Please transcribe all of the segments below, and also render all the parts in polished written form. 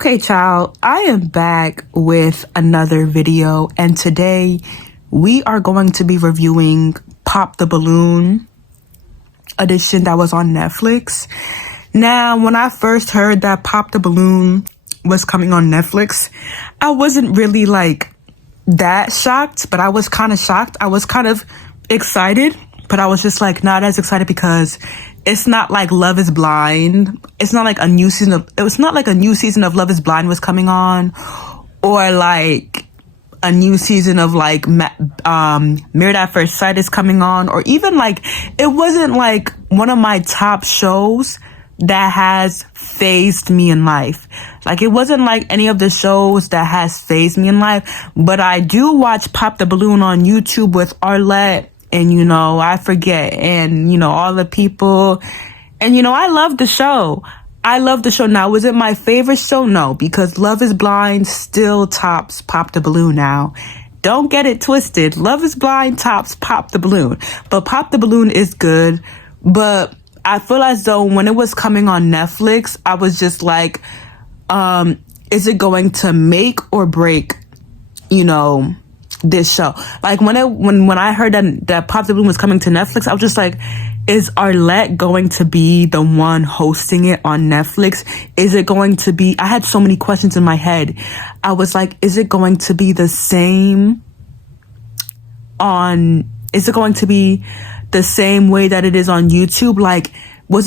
Okay, child, I am back with another video, and today we are going to be reviewing Pop the Balloon edition that was on Netflix. Now, when I first heard that Pop the Balloon was coming on Netflix, I wasn't really like that shocked, but I was kind of shocked. I was kind of excited, but I was just like not as excited because it's not like Love is Blind. It's not like a new season of Love is Blind was coming on, or like a new season of like Married at First Sight is coming on, or even like it wasn't like one of my top shows that has phased me in life. Like it wasn't like any of the shows that has phased me in life, but I do watch Pop the Balloon on YouTube with Arlette and, I forget, and, all the people. And, I love the show. Now, was it my favorite show? No, because Love is Blind still tops Pop the Balloon now. Don't get it twisted. Love is Blind tops Pop the Balloon. But Pop the Balloon is good. But I feel as though when it was coming on Netflix, I was just like, is it going to make or break, this show? Like when I heard that Pop the Balloon was coming to Netflix, I was just like, is Arlette going to be the one hosting it on Netflix? Is it going to be, I had so many questions in my head. I was like, is it going to be the same way that it is on YouTube? Like, was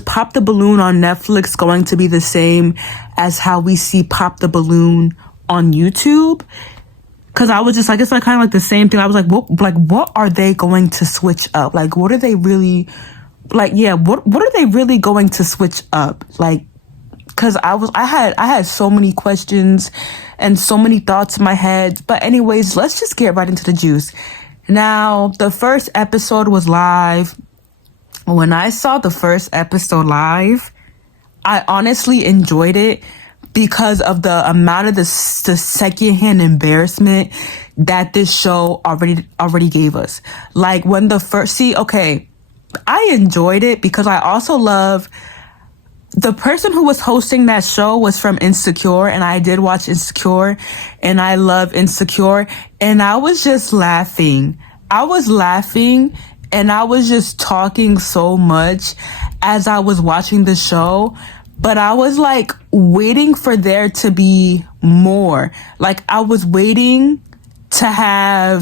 Pop the Balloon on Netflix going to be the same as how we see Pop the Balloon on YouTube? Because I was just like, it's like kind of like the same thing. I was like, what are they going to switch up? Like, what are they really, what are they really going to switch up? Like, because I had so many questions and so many thoughts in my head. But anyways, let's just get right into the juice. Now, the first episode was live. When I saw the first episode live, I honestly enjoyed it because of the amount of the secondhand embarrassment that this show already gave us. Like when I enjoyed it because I also love the person who was hosting that show was from Insecure, and I did watch Insecure, and I love Insecure, and I was just laughing. And I was just talking so much as I was watching the show. But I was like waiting for there to be more. Like I was waiting I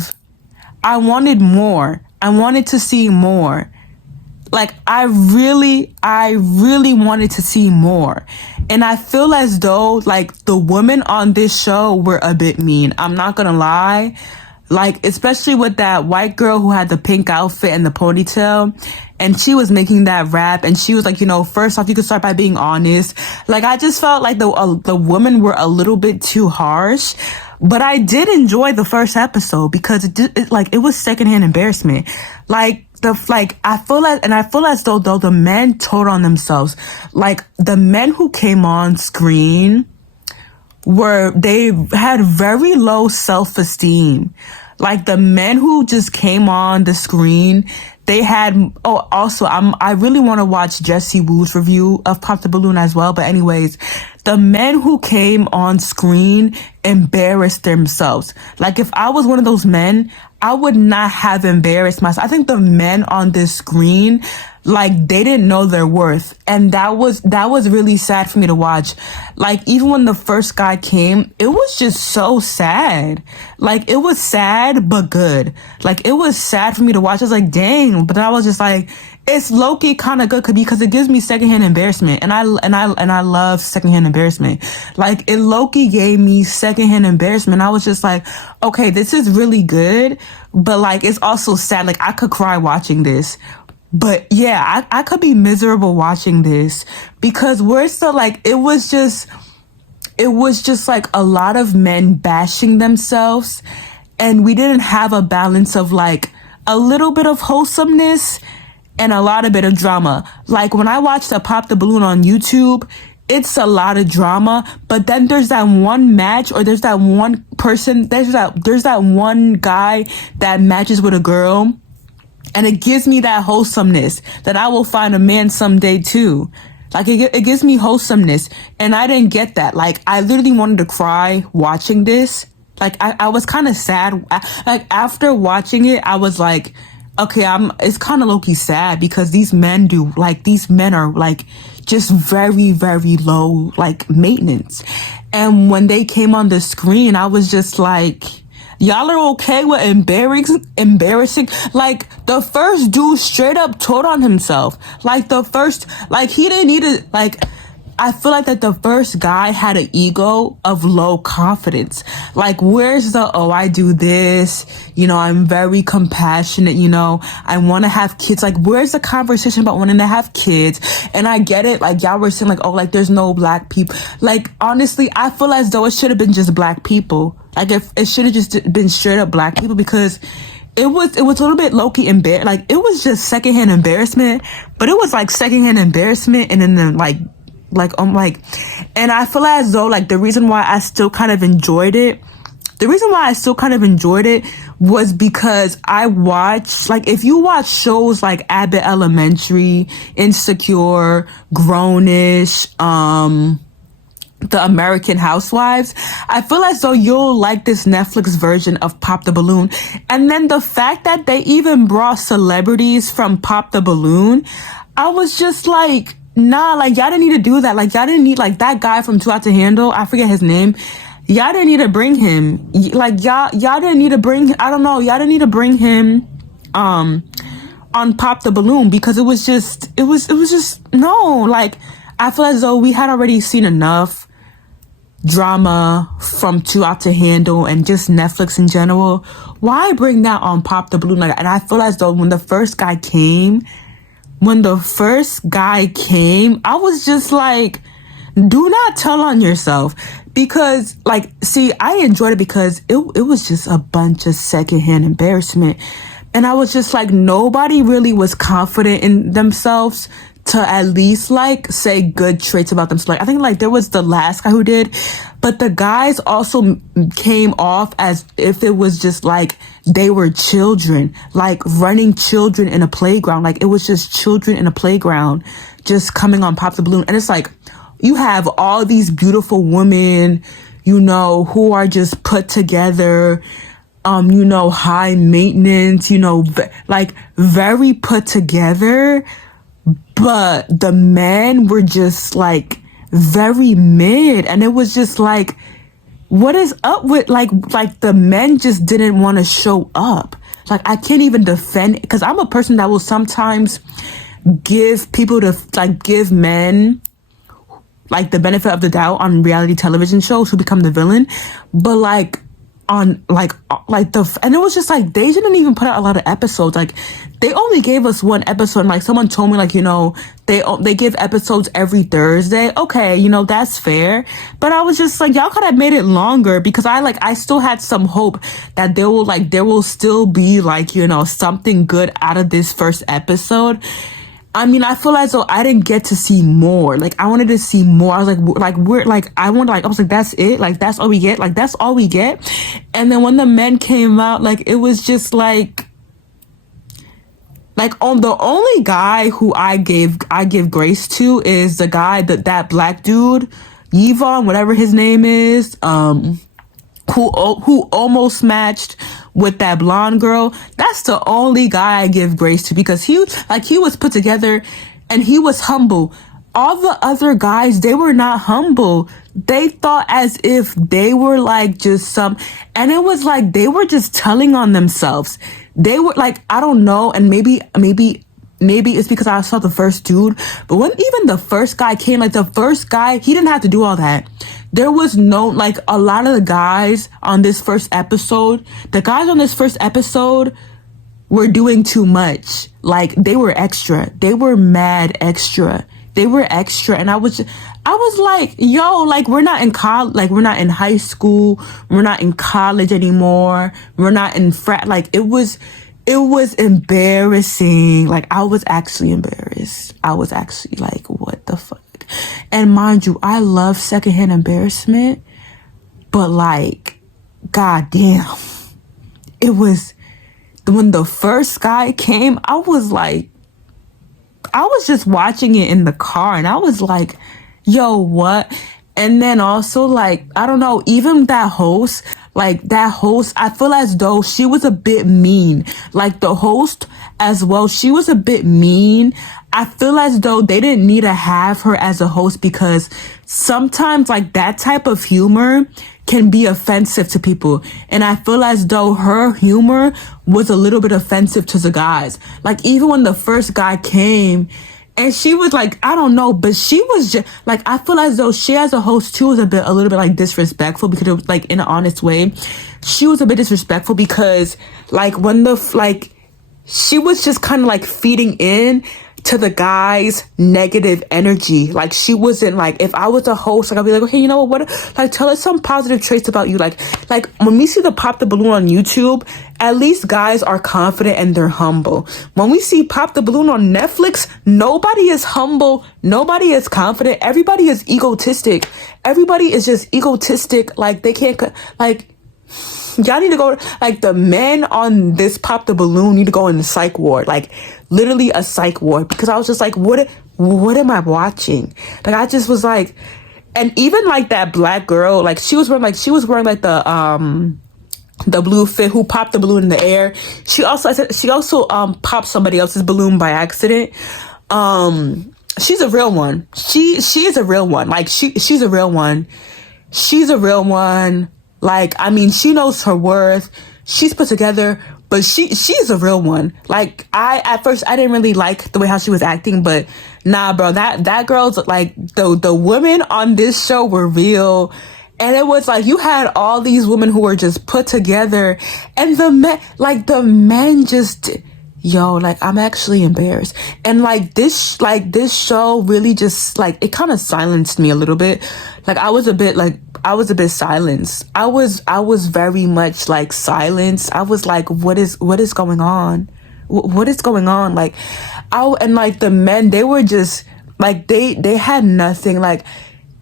wanted more. I wanted to see more. Like I really wanted to see more. And I feel as though like the women on this show were a bit mean. I'm not gonna lie. Like, especially with that white girl who had the pink outfit and the ponytail, and she was making that rap, and she was like, first off, you could start by being honest. Like, I just felt like the women were a little bit too harsh, but I did enjoy the first episode because it was secondhand embarrassment. I feel as though the men told on themselves. Like, the men who came on screen they had very low self-esteem. Like the men who just came on the screen, they had, I really want to watch Jessie Woo's review of Pop the Balloon as well. But anyways, the men who came on screen embarrassed themselves. Like if I was one of those men, I would not have embarrassed myself. I think the men on this screen, like they didn't know their worth. And that was really sad for me to watch. Like even when the first guy came, it was just so sad. Like it was sad, but good. Like it was sad for me to watch. I was like, dang. But I was just like, it's low-key kind of good because it gives me secondhand embarrassment. And I love secondhand embarrassment. Like it low-key gave me secondhand embarrassment. I was just like, okay, this is really good. But like, it's also sad. Like I could cry watching this. But yeah, I could be miserable watching this because we're still like, it was just like a lot of men bashing themselves, and we didn't have a balance of like a little bit of wholesomeness and a lot of bit of drama. Like when I watched the Pop the Balloon on YouTube, it's a lot of drama, but then there's that one match, or there's that one person, there's that one guy that matches with a girl. And it gives me that wholesomeness that I will find a man someday too. Like it gives me wholesomeness, and I didn't get that. Like I literally wanted to cry watching this. Like I was kind of sad. Like after watching it, I was like, okay, it's kind of low-key sad because these men are like just very, very low, like maintenance. And when they came on the screen, I was just like, y'all are okay with embarrassing. Like the first dude straight up told on himself. Like he didn't need to, like, I feel like that the first guy had an ego of low confidence. Like, where's the, oh, I do this, I'm very compassionate, I want to have kids. Like, where's the conversation about wanting to have kids? And I get it. Like, y'all were saying like, oh, like there's no black people. Like, honestly, I feel as though it should have been just black people. Like, if it should have just been straight up black people, because it was a little bit low-key embarrassed. Like, it was just secondhand embarrassment, but it was like secondhand embarrassment. And then and I feel as though like the reason why I still kind of enjoyed it was because I watched, like, if you watch shows like Abbott Elementary, Insecure, Grownish, The American Housewives, I feel as though you'll like this Netflix version of Pop the Balloon. And then the fact that they even brought celebrities from Pop the Balloon, I was just like, nah, like, y'all didn't need to do that. Like, y'all didn't need, like, that guy from Too Hot to Handle, I forget his name. Y'all didn't need to bring him. Like, y'all didn't need to bring, I don't know, y'all didn't need to bring him, on Pop the Balloon, because it was just, no, like, I feel as though we had already seen enough drama from Too Hot to Handle and just Netflix in general. Why bring that on Pop the Balloon? Like, and I feel as though when the first guy came, I was just like, do not tell on yourself. Because, like, see, I enjoyed it because it was just a bunch of secondhand embarrassment. And I was just like, nobody really was confident in themselves to at least, like, say good traits about themselves. Like, I think, like, there was the last guy who did, but the guys also came off as if it was just, like, they were children, like, running children in a playground. Like, it was just children in a playground just coming on Pop the Balloon. And it's like, you have all these beautiful women, who are just put together, high maintenance, like, very put together. But the men were just like very mid, and it was just like, what is up with like the men just didn't want to show up. Like, I can't even defend, because I'm a person that will sometimes give men like the benefit of the doubt on reality television shows who become the villain, but like and it was just like, they didn't even put out a lot of episodes. Like, they only gave us one episode, and like someone told me, like, they give episodes every Thursday. Okay, that's fair. But I was just like, y'all could have made it longer, because I still had some hope that there will still be like, something good out of this first episode. I mean, I feel as though I didn't get to see more. Like, I wanted to see more. I was I was like, that's it? Like, that's all we get? Like, that's all we get? And then when the men came out, like, it was just like on the only guy who I give grace to is the guy that black dude, Yvonne, whatever his name is, who almost matched with that blonde girl. That's the only guy I give grace to, because he was put together and he was humble. All the other guys, they were not humble. They thought as if they were like just and it was like they were just telling on themselves. They were like, I don't know, and maybe it's because I saw the first dude, but when even the first guy came, like the first guy, he didn't have to do all that. There was no, like, a lot of the guys on this first episode, were doing too much. Like, they were extra. They were mad extra. They were extra. And I was like, yo, like, we're not in college, like, we're not in high school. We're not in college anymore. We're not in frat. Like, it was embarrassing. Like, I was actually embarrassed. I was actually like, what the fuck? And mind you, I love secondhand embarrassment, but like, goddamn, it was when the first guy came, I was like, I was just watching it in the car and I was like, yo, what? And then also, like, I don't know, even that host, I feel as though she was a bit mean. Like, the host as well, she was a bit mean. I feel as though they didn't need to have her as a host because sometimes, like, that type of humor can be offensive to people. And I feel as though her humor was a little bit offensive to the guys. Like, even when the first guy came, and she was like, I don't know, but she was just like, I feel as though she as a host too was a little bit like disrespectful because it was like in an honest way. She was a bit disrespectful because like she was just kind of like feeding in to the guy's negative energy. Like she wasn't like, if I was a host, like I'd be like, okay, you know what, like tell us some positive traits about you. Like when we see the Pop the Balloon on YouTube, at least guys are confident and they're humble. When we see Pop the Balloon on Netflix, nobody is humble, nobody is confident, everybody is egotistic. Everybody is just egotistic. Like they can't, like, y'all need to go, like the men on this Pop the Balloon need to go in the psych ward, like literally a psych ward, because I was just like, what am I watching? Like I just was like, and even like that black girl, like she was wearing like the blue fit who popped the balloon in the air. She also popped somebody else's balloon by accident. She's a real one. She is a real one. Like she's a real one. She's a real one. Like, I mean, she knows her worth. She's put together, but she's a real one. Like, at first, I didn't really like the way how she was acting, but nah, bro, that girl's, like, the women on this show were real. And it was like, you had all these women who were just put together, and the men just, yo, like, I'm actually embarrassed. And like, this show really just, like, it kind of silenced me a little bit. Like, I was a bit silenced. I was very much like silenced. I was like, what is going on? What is going on? Like, and like the men, they were just like, they had nothing. Like,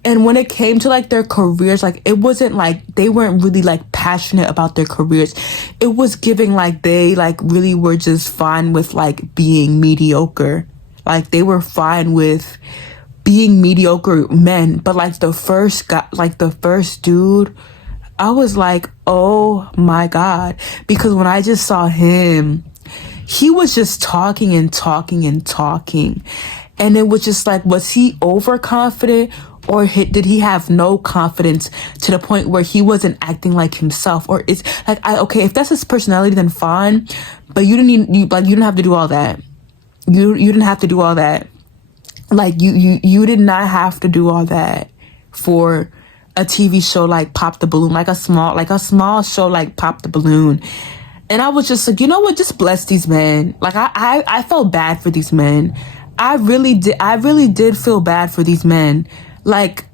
and when it came to like their careers, like it wasn't like, they weren't really like passionate about their careers. It was giving like they like really were just fine with like being mediocre. Like they were fine with being mediocre men. But like the first guy, like the first dude, I was like, oh my God. Because when I just saw him, he was just talking and talking and talking. And it was just like, was he overconfident, or did he have no confidence to the point where he wasn't acting like himself? Or it's like, okay, if that's his personality, then fine. But you didn't have to do all that. You didn't have to do all that. Like you did not have to do all that for a TV show like Pop the Balloon, like a small show like Pop the Balloon. And I was just like, you know what? Just bless these men. Like I felt bad for these men. I really did feel bad for these men. Like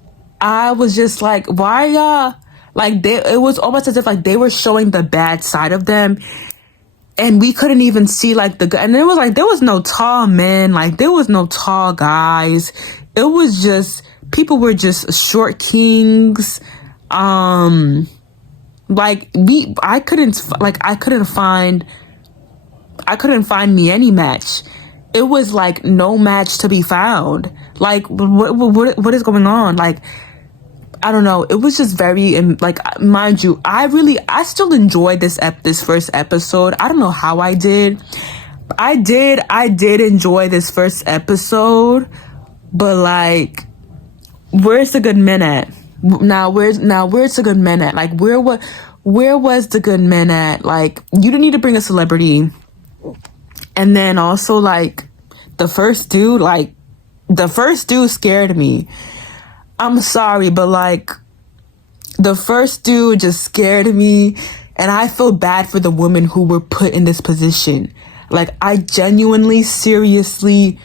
I was just like, why y'all? Like it was almost as if like they were showing the bad side of them. And we couldn't even see like and there was no tall men, like there was no tall guys. It was just, people were just short kings. I couldn't find me any match. It was like no match to be found. Like what is going on? Like, I don't know. It was just very, like, mind you, I still enjoyed this first episode. I don't know how I did. I did enjoy this first episode, but like, where's the good men at? Where's the good men at? Like, where was the good men at? Like, you didn't need to bring a celebrity. And then also like, the first dude scared me. I'm sorry, but like the first dude just scared me, and I feel bad for the women who were put in this position. Like I genuinely, seriously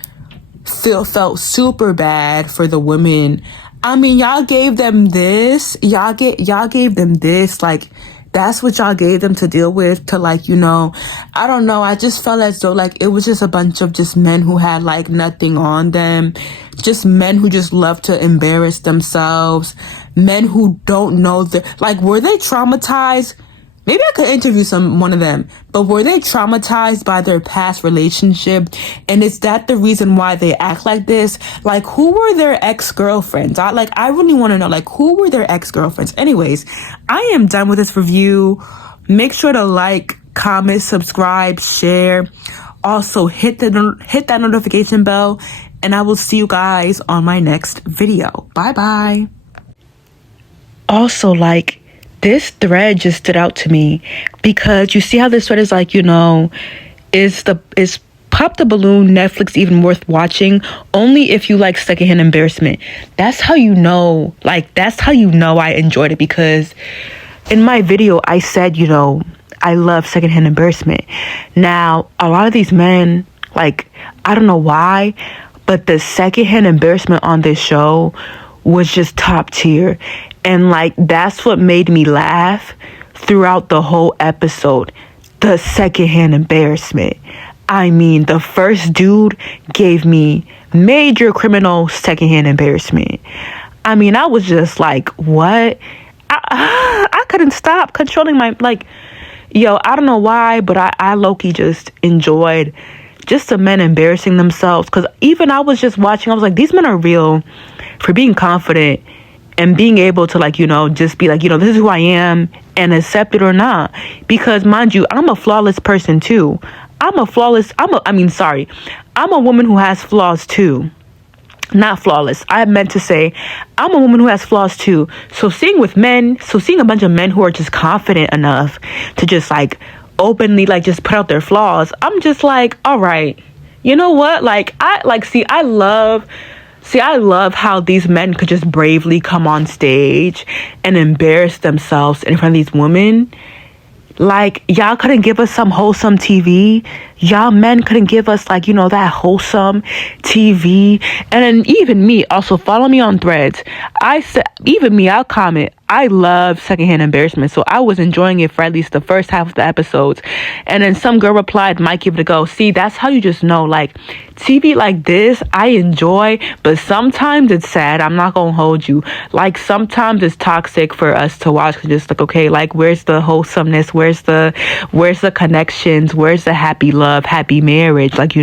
felt super bad for the women. I mean, y'all gave them this. Y'all gave them this. Like that's what y'all gave them to deal with, to like, you know, I don't know. I just felt as though like it was just a bunch of just men who had like nothing on them. Just men who just love to embarrass themselves. Men who don't know like, were they traumatized? maybe I could interview one of them, but were they traumatized by their past relationship? And is that the reason why they act like this? Like, who were their ex-girlfriends? I really want to know, like, who were their ex-girlfriends? Anyways, I am done with this review. Make sure to like, comment, subscribe, share. Also, hit that notification bell, and I will see you guys on my next video. Bye-bye. Also, like, this thread just stood out to me because you see how this thread is like, is Pop the Balloon Netflix even worth watching? Only if you like secondhand embarrassment. That's how you know I enjoyed it, because in my video I said, I love secondhand embarrassment. Now, a lot of these men, like, I don't know why, but the secondhand embarrassment on this show was just top tier. And like, that's what made me laugh throughout the whole episode. The secondhand embarrassment. I mean, the first dude gave me major criminal secondhand embarrassment. I mean, I was just like, what? I couldn't stop controlling my, like, I don't know why, but I low-key just enjoyed just the men embarrassing themselves. Because even I was just watching, I was like, these men are real for being confident and being able to, like, just be like, this is who I am, and accept it or not. Because mind you, I'm a flawless person too. I'm a woman who has flaws too. Not flawless. I meant to say I'm a woman who has flaws too. So seeing a bunch of men who are just confident enough to just like openly like just put out their flaws, I'm just like, all right, you know what? Like, I love how these men could just bravely come on stage and embarrass themselves in front of these women. Like, y'all couldn't give us some wholesome TV. Y'all men couldn't give us, like, that wholesome TV. And then even me, also follow me on Threads. I'll comment. I love secondhand embarrassment, so I was enjoying it for at least the first half of the episodes. And then some girl replied, might give it a go. See, that's how you just know, like, TV like this, I enjoy, but sometimes it's sad. I'm not gonna hold you. Like, sometimes it's toxic for us to watch. Just like, okay, like, where's the wholesomeness? Where's the connections? Where's the happy love, happy marriage? Like,